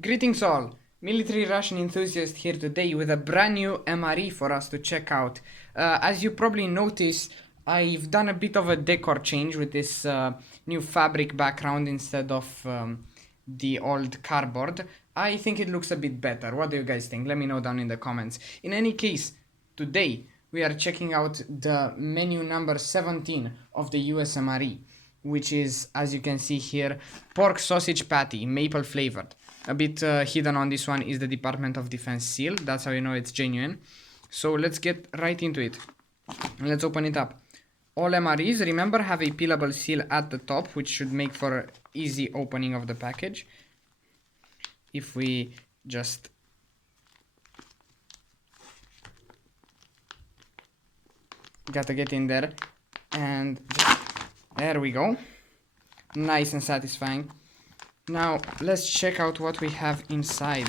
Greetings all! Military Ration enthusiast here today with a brand new MRE for us to check out. As you probably noticed, I've done a bit of a decor change with this new fabric background instead of the old cardboard. I think it looks a bit better. What do you guys think? Let me know down in the comments. In any case, today we are checking out the menu number 17 of the US MRE, which is, as you can see here, pork sausage patty, maple flavored. A bit hidden on this one is the Department of Defense seal. That's how you know it's genuine. So let's get right into it. Let's open it up. All MREs, remember, have a peelable seal at the top, which should make for easy opening of the package. If we just gotta get in there, and there we go. Nice and satisfying. Now let's check out what we have inside.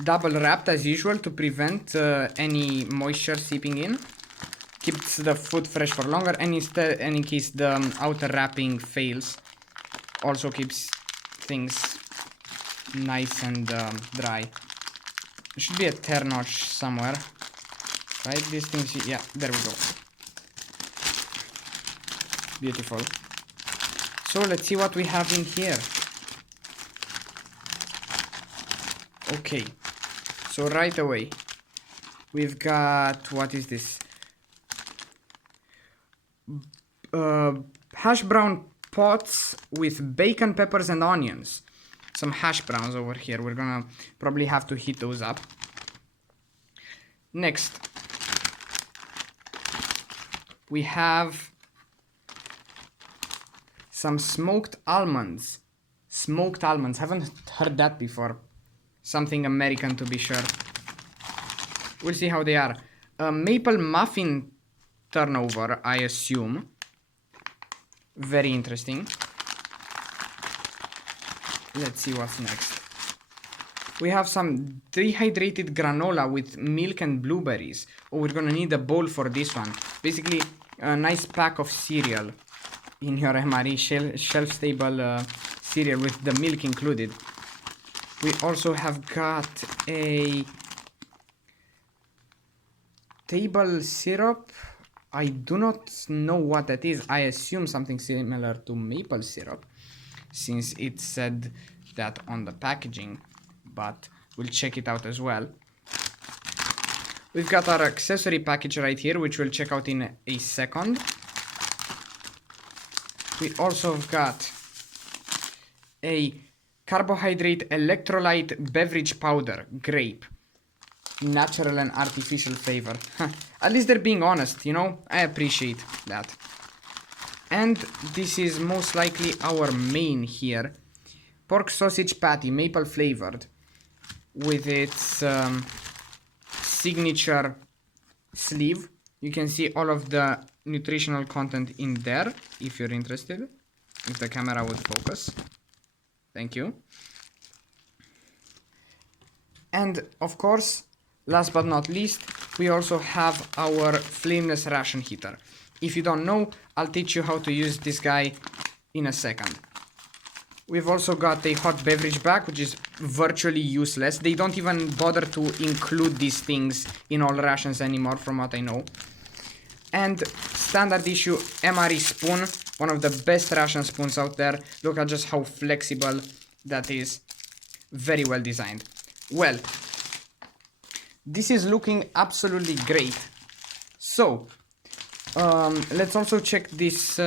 Double wrapped as usual to prevent any moisture seeping in. Keeps the food fresh for longer, and in case the outer wrapping fails, also keeps things nice and dry. There should be a tear notch somewhere, right? These things, yeah, there we go. Beautiful. So let's see what we have in here. Okay, so right away we've got, what is this? Hash brown pots with bacon, peppers and onions. Some hash browns over here. We're gonna probably have to heat those up. Next, we have some smoked almonds. Smoked almonds. Haven't heard that before. Something American to be sure. We'll see how they are. A maple muffin turnover, I assume. Very interesting. Let's see what's next. We have some dehydrated granola with milk and blueberries. Oh, we're gonna need a bowl for this one. Basically, a nice pack of cereal in your MRE, shelf-stable cereal with the milk included. We also have got a table syrup. I do not know what that is. I assume something similar to maple syrup, since it said that on the packaging, but we'll check it out as well. We've got our accessory package right here, which we'll check out in a second. We also have got a carbohydrate electrolyte beverage powder, grape. Natural and artificial flavor. At least they're being honest, you know? I appreciate that. And this is most likely our main here. Pork sausage patty, maple flavored. With its signature sleeve. You can see all of the nutritional content in there, if you're interested. If the camera would focus. Thank you. And of course, last but not least, we also have our flameless ration heater. If you don't know, I'll teach you how to use this guy in a second. We've also got a hot beverage bag, which is virtually useless. They don't even bother to include these things in all rations anymore, from what I know. And standard issue MRE spoon, one of the best ration spoons out there. Look at just how flexible that is. Very well designed. Well, this is looking absolutely great. So, let's also check this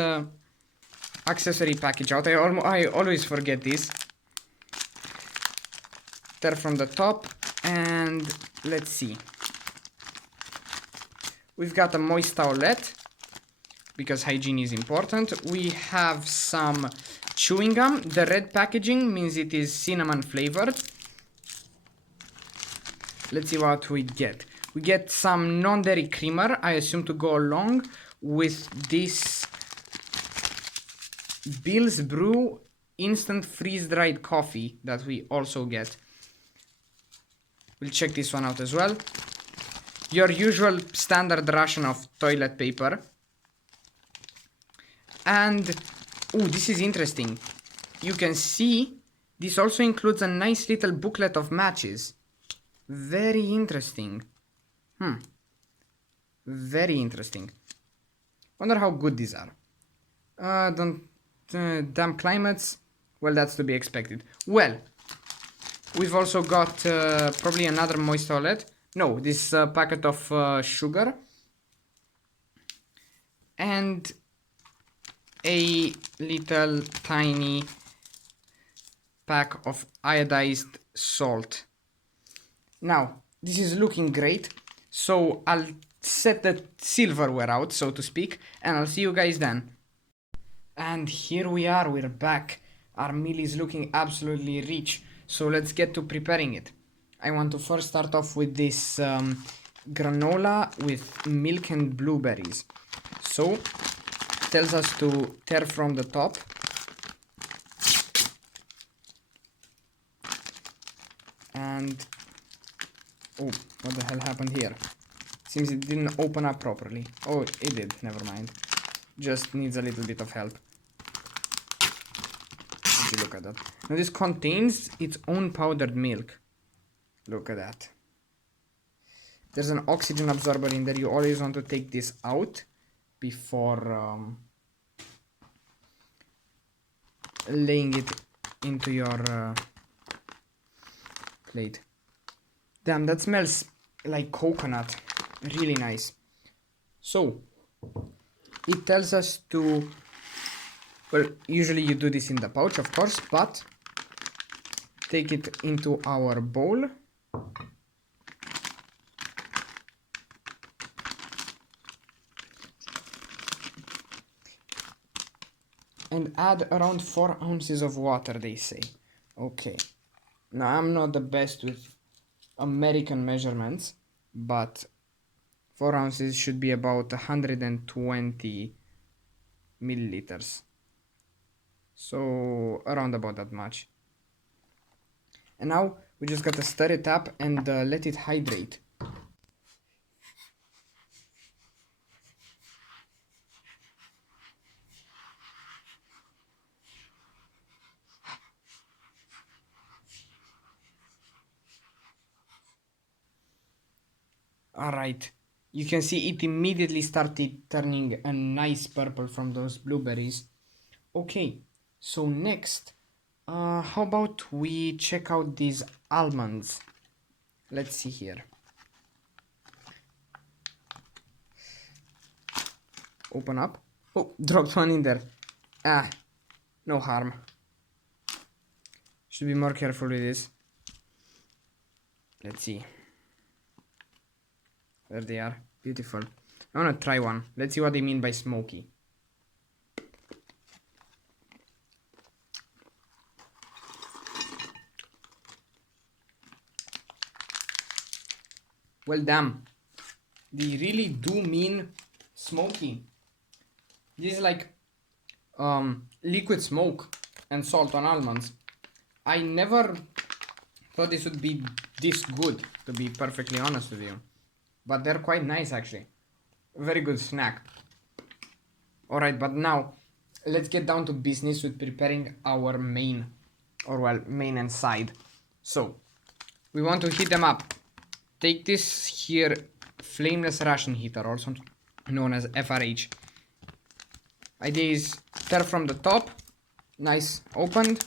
accessory package out. I always forget this. Tear from the top, and let's see. We've got a moist towelette, because hygiene is important. We have some chewing gum. The red packaging means it is cinnamon flavored. Let's see what we get. We get some non-dairy creamer, I assume to go along with this Bill's Brew instant freeze-dried coffee that we also get. We'll check this one out as well. Your usual standard ration of toilet paper. And, oh, this is interesting. You can see This also includes a nice little booklet of matches. Very interesting. Very interesting. Wonder how good these are. Damp climates. Well, that's to be expected. Well, we've also got probably another moist toilet. No, this packet of sugar. And a little tiny pack of iodized salt. Now, this is looking great. So I'll set the silverware out, so to speak, and I'll see you guys then. And here we are, we're back. Our meal is looking absolutely rich, so let's get to preparing it. I want to first start off with this granola with milk and blueberries. So, it tells us to tear from the top. And, oh, what the hell happened here? Seems it didn't open up properly. Oh, it did, never mind. Just needs a little bit of help. Would you look at that? Now this contains its own powdered milk. Look at that. There's an oxygen absorber in there. You always want to take this out before laying it into your plate. Damn, that smells like coconut. Really nice. So, it tells us to, well, usually you do this in the pouch, of course, but take it into our bowl. And add around 4 ounces of water, they say. Okay. Now, I'm not the best with American measurements, but 4 ounces should be about 120 milliliters. So around about that much. And now we just gotta stir it up and let it hydrate. Alright, you can see it immediately started turning a nice purple from those blueberries. Okay, so next, how about we check out these almonds? Let's see here. Open up. Oh, dropped one in there. Ah, no harm. Should be more careful with this. Let's see. There they are. Beautiful. I wanna try one. Let's see what they mean by smoky. Well, damn. They really do mean smoky. This is like liquid smoke and salt on almonds. I never thought this would be this good, to be perfectly honest with you. But they're quite nice, actually. Very good snack. Alright, but now let's get down to business with preparing our main, or well, main and side. So, we want to heat them up. Take this here flameless ration heater, also known as FRH. Idea is stir from the top, nice opened.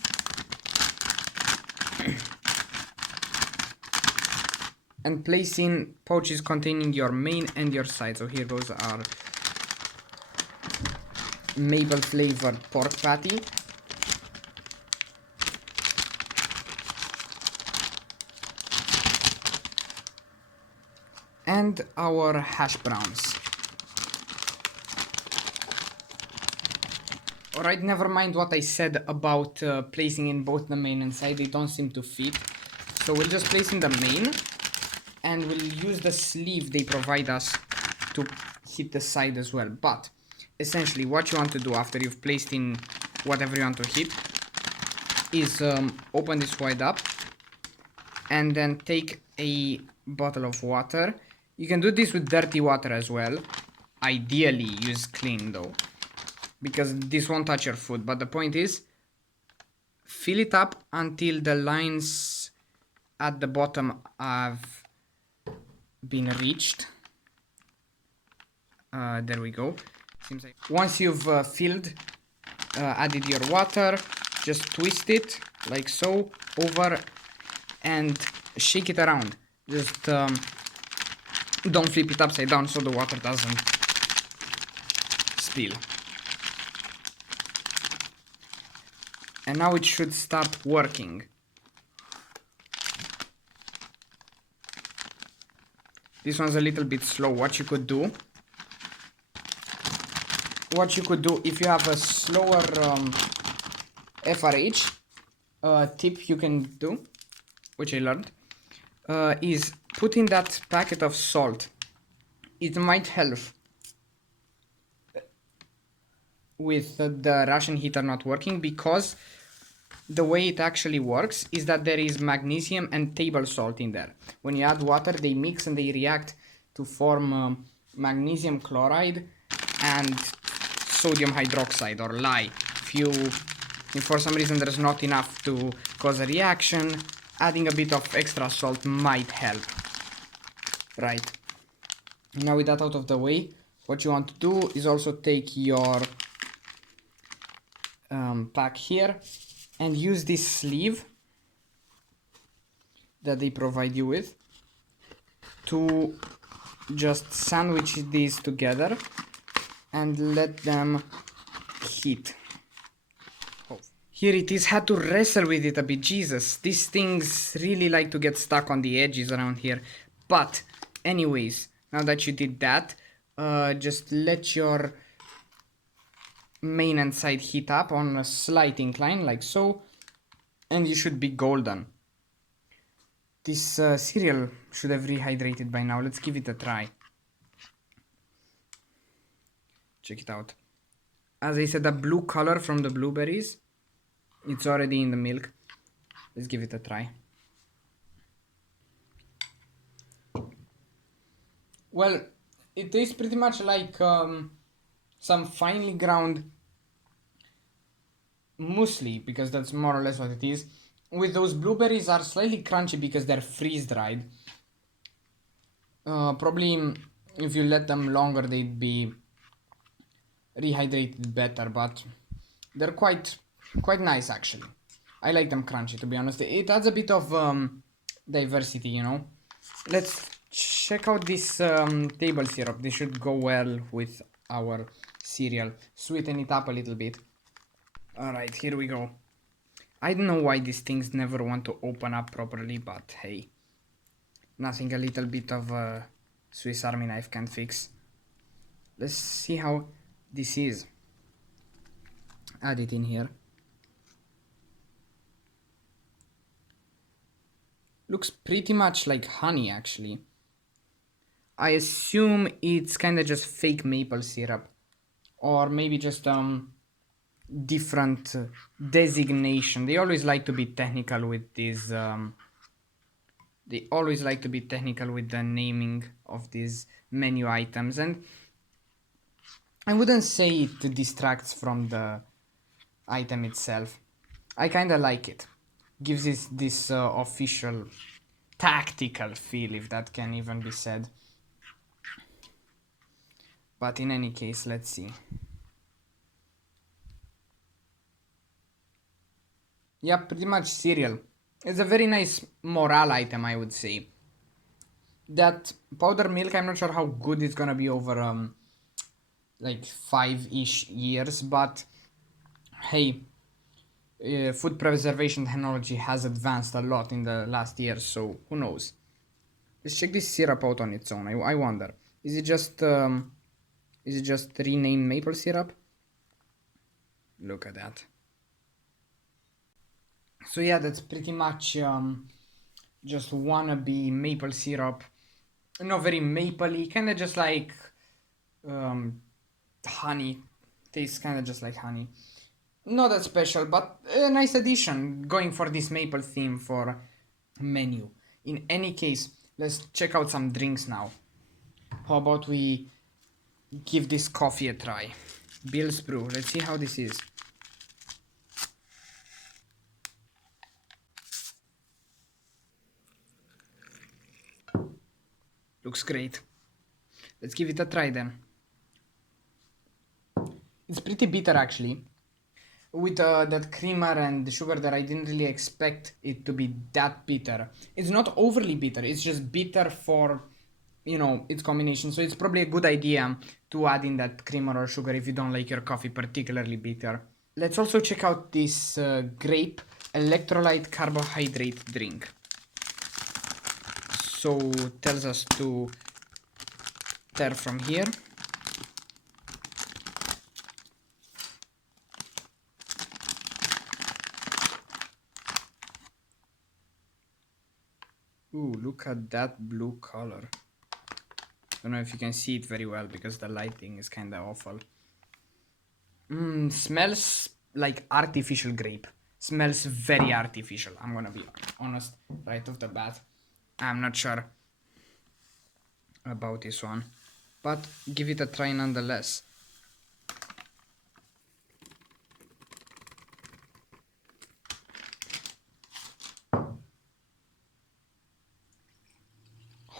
And place in pouches containing your main and your side. So here goes our maple flavored pork patty. And our hash browns. Alright, never mind what I said about placing in both the main and side. They don't seem to fit. So we'll just place in the main. And we'll use the sleeve they provide us to hit the side as well. But essentially what you want to do after you've placed in whatever you want to hit is open this wide up and then take a bottle of water. You can do this with dirty water as well. Ideally use clean though, because this won't touch your food. But the point is, fill it up until the lines at the bottom have been reached. There we go. Seems like once you've filled, added your water, just twist it like so over and shake it around. Just don't flip it upside down so the water doesn't spill. And now it should start working. This one's a little bit slow. What you could do if you have a slower FRH, tip you can do, which I learned, is put in that packet of salt. It might help with the Russian heater not working, because the way it actually works is that there is magnesium and table salt in there. When you add water, they mix and they react to form magnesium chloride and sodium hydroxide, or lye. If for some reason there's not enough to cause a reaction, adding a bit of extra salt might help. Right. Now with that out of the way, what you want to do is also take your pack here and use this sleeve that they provide you with to just sandwich these together and let them heat. Oh. Here it is, had to wrestle with it a bit. Jesus, these things really like to get stuck on the edges around here. But anyways, now that you did that, just let your main and side heat up on a slight incline like so, and you should be golden. This cereal should have rehydrated by now. Let's give it a try. Check it out. As I said, the blue color from the blueberries, it's already in the milk. Let's give it a try. Well, it tastes pretty much like some finely ground muesli, because that's more or less what it is. With those blueberries are slightly crunchy because they're freeze dried. Probably if you let them longer they'd be rehydrated better, but they're quite nice actually. I like them crunchy, to be honest. It adds a bit of diversity, you know. Let's check out this table syrup. This should go well with our cereal. Sweeten it up a little bit. Alright, here we go. I don't know why these things never want to open up properly, but hey, nothing a little bit of a Swiss Army knife can't fix. Let's see how this is. Add it in here. Looks pretty much like honey actually. I assume it's kinda just fake maple syrup, or maybe just different designation. They always like to be technical with these they always like to be technical with the naming of these menu items, and I wouldn't say it distracts from the item itself. I kinda like it. Gives it this official tactical feel, if that can even be said. But in any case, let's see. Yeah, pretty much cereal. It's a very nice morale item, I would say. That powder milk, I'm not sure how good it's gonna be over like 5-ish years, but hey, food preservation technology has advanced a lot in the last years, so who knows. Let's check this syrup out on its own. I wonder, is it just renamed maple syrup? Look at that. So yeah, that's pretty much just wannabe maple syrup. Not very mapley, kind of just like honey. Tastes kind of just like honey. Not that special, but a nice addition, going for this maple theme for menu. In any case, let's check out some drinks now. How about we give this coffee a try? Bill's Brew. Let's see how this is. Looks great. Let's give it a try then. It's pretty bitter actually. With that creamer and the sugar there, I didn't really expect it to be that bitter. It's not overly bitter, it's just bitter for, you know, its combination. So it's probably a good idea to add in that creamer or sugar if you don't like your coffee particularly bitter. Let's also check out this grape electrolyte carbohydrate drink. So tells us to tear from here. Ooh, look at that blue color. Don't know if you can see it very well because the lighting is kind of awful. Smells like artificial grape. Smells very artificial. I'm gonna be honest right off the bat. I'm not sure about this one, but give it a try nonetheless.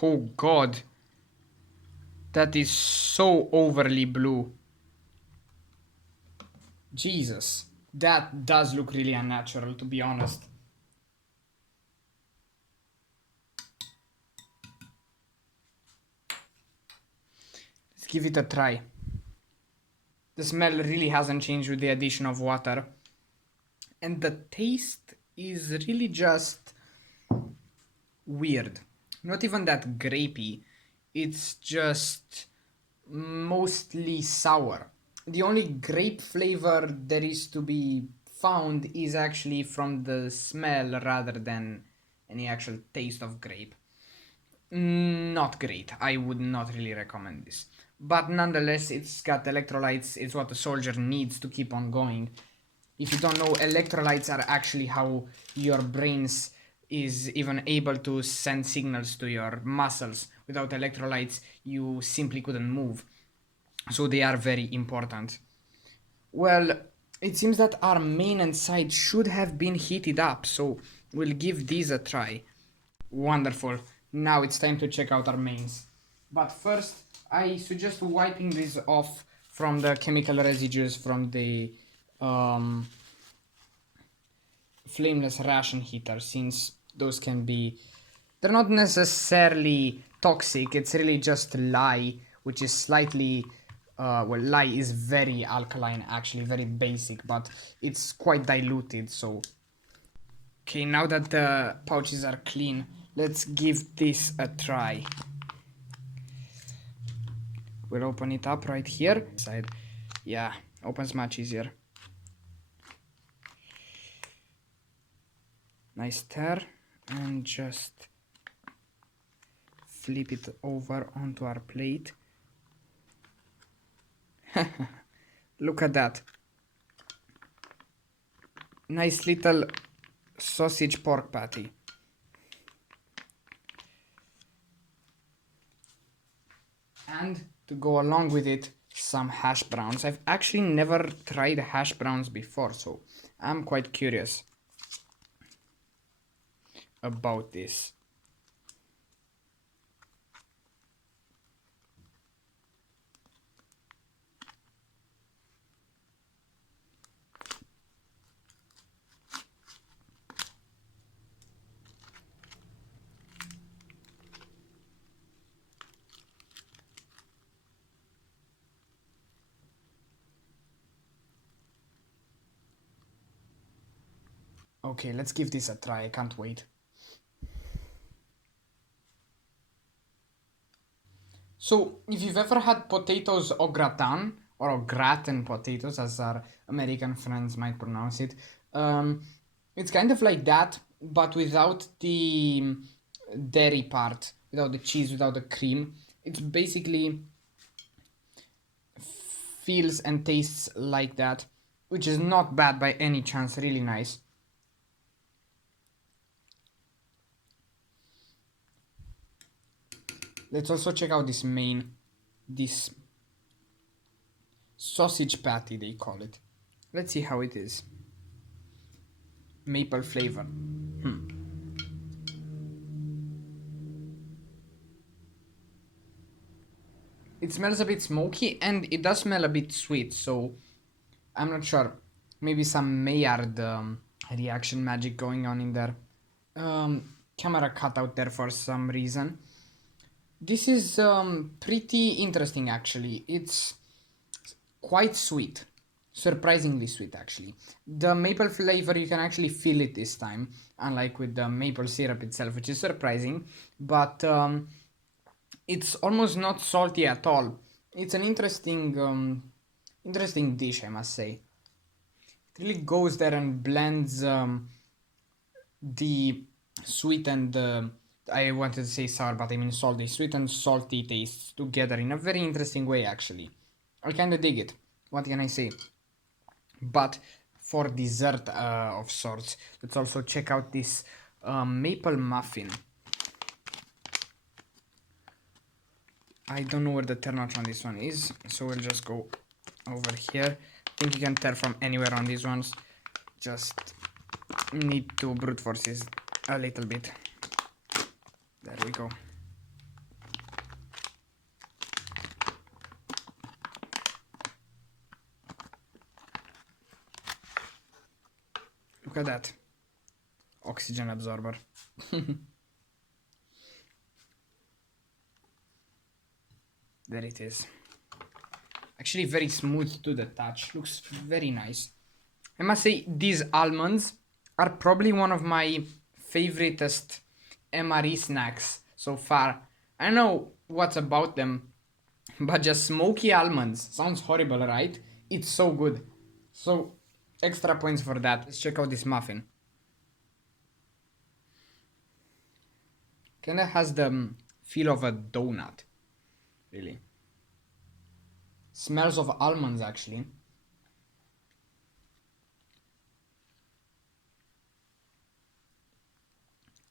Oh god, that is so overly blue. Jesus, that does look really unnatural, to be honest. Let's give it a try. The smell really hasn't changed with the addition of water. And the taste is really just weird. Not even that grapey. It's just mostly sour. The only grape flavor there is to be found is actually from the smell rather than any actual taste of grape. Not great. I would not really recommend this. But nonetheless, it's got electrolytes. It's what the soldier needs to keep on going. If you don't know, electrolytes are actually how your brains is even able to send signals to your muscles. Without electrolytes, you simply couldn't move. So they are very important. Well, it seems that our main and side should have been heated up, so we'll give these a try. Wonderful. Now it's time to check out our mains. But first, I suggest wiping these off from the chemical residues from the flameless ration heater, since those can be, they're not necessarily toxic. It's really just lye, which is slightly well, lye is very alkaline, actually very basic, but it's quite diluted. So okay, now that the pouches are clean, let's give this a try. We'll open it up right here. Side, yeah, opens much easier. Nice tear, and just flip it over onto our plate. Look at that. Nice little sausage pork patty. And to go along with it, some hash browns. I've actually never tried hash browns before, so I'm quite curious about this. Okay, let's give this a try. I can't wait. So, if you've ever had potatoes au gratin, or au gratin potatoes, as our American friends might pronounce it, it's kind of like that, but without the dairy part, without the cheese, without the cream. It's basically feels and tastes like that, which is not bad by any chance, really nice. Let's also check out this sausage patty, they call it. Let's see how it is. Maple flavor. It smells a bit smoky and it does smell a bit sweet, so I'm not sure. Maybe some Maillard reaction magic going on in there. Camera cut out there for some reason. This is pretty interesting actually. It's quite sweet. Surprisingly sweet actually. The maple flavor, you can actually feel it this time, unlike with the maple syrup itself, which is surprising. But it's almost not salty at all. It's an interesting dish, I must say. It really goes there and blends the sweet and I wanted to say sour, but I mean salty, sweet and salty tastes together in a very interesting way actually. I kind of dig it. What can I say? But for dessert of sorts, let's also check out this maple muffin. I don't know where the turnout on this one is, so we'll just go over here. I think you can tell from anywhere on these ones. Just need to brute force this a little bit. There we go. Look at that. Oxygen absorber. There it is. Actually very smooth to the touch. Looks very nice. I must say these almonds are probably one of my favoriteest MRE snacks so far. I don't know what's about them, but just smoky almonds. Sounds horrible, right? It's so good. So extra points for that. Let's check out this muffin. Kinda has the feel of a donut. Really. Smells of almonds actually.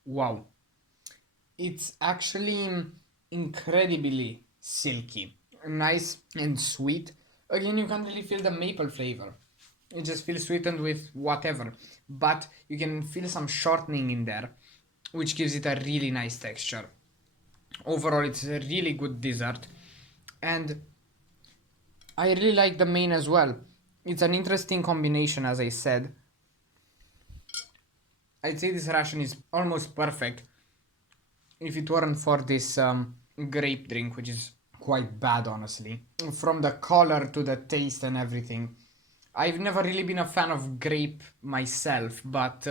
Wow. It's actually incredibly silky. Nice and sweet. Again, you can't really feel the maple flavor. It just feels sweetened with whatever. But you can feel some shortening in there, which gives it a really nice texture. Overall, it's a really good dessert. And I really like the main as well. It's an interesting combination, as I said. I'd say this ration is almost perfect if it weren't for this grape drink, which is quite bad, honestly. From the color to the taste and everything. I've never really been a fan of grape myself, but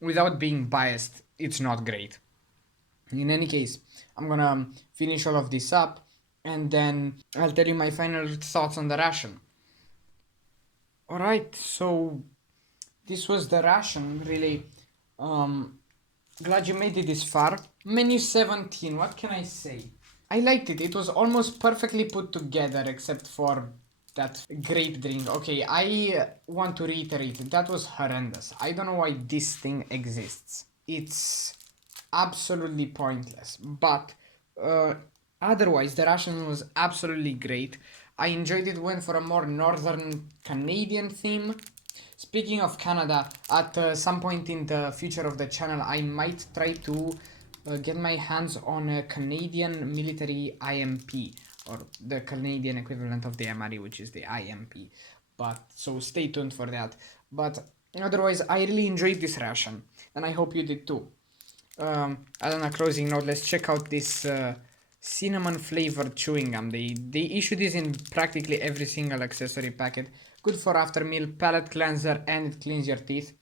without being biased, it's not great. In any case, I'm gonna finish all of this up and then I'll tell you my final thoughts on the ration. Alright, so this was the ration, really. Glad you made it this far. Menu 17, what can I say? I liked it. It was almost perfectly put together except for that grape drink. Okay, I want to reiterate, that was horrendous. I don't know why this thing exists. It's absolutely pointless. But otherwise, the ration was absolutely great. I enjoyed it, went for a more northern Canadian theme. Speaking of Canada, at some point in the future of the channel, I might try to get my hands on a Canadian military IMP, or the Canadian equivalent of the MRE, which is the IMP. But so stay tuned for that. But otherwise, I really enjoyed this ration, and I hope you did too. And on a closing note, let's check out this cinnamon flavored chewing gum. They issue this in practically every single accessory packet. Good for after meal, palate cleanser, and it cleans your teeth.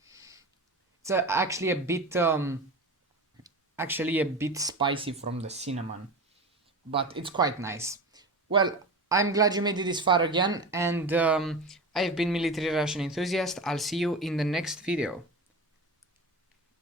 It's actually a bit spicy from the cinnamon, but it's quite nice. Well, I'm glad you made it this far again, and I've been Military Ration Enthusiast. I'll see you in the next video.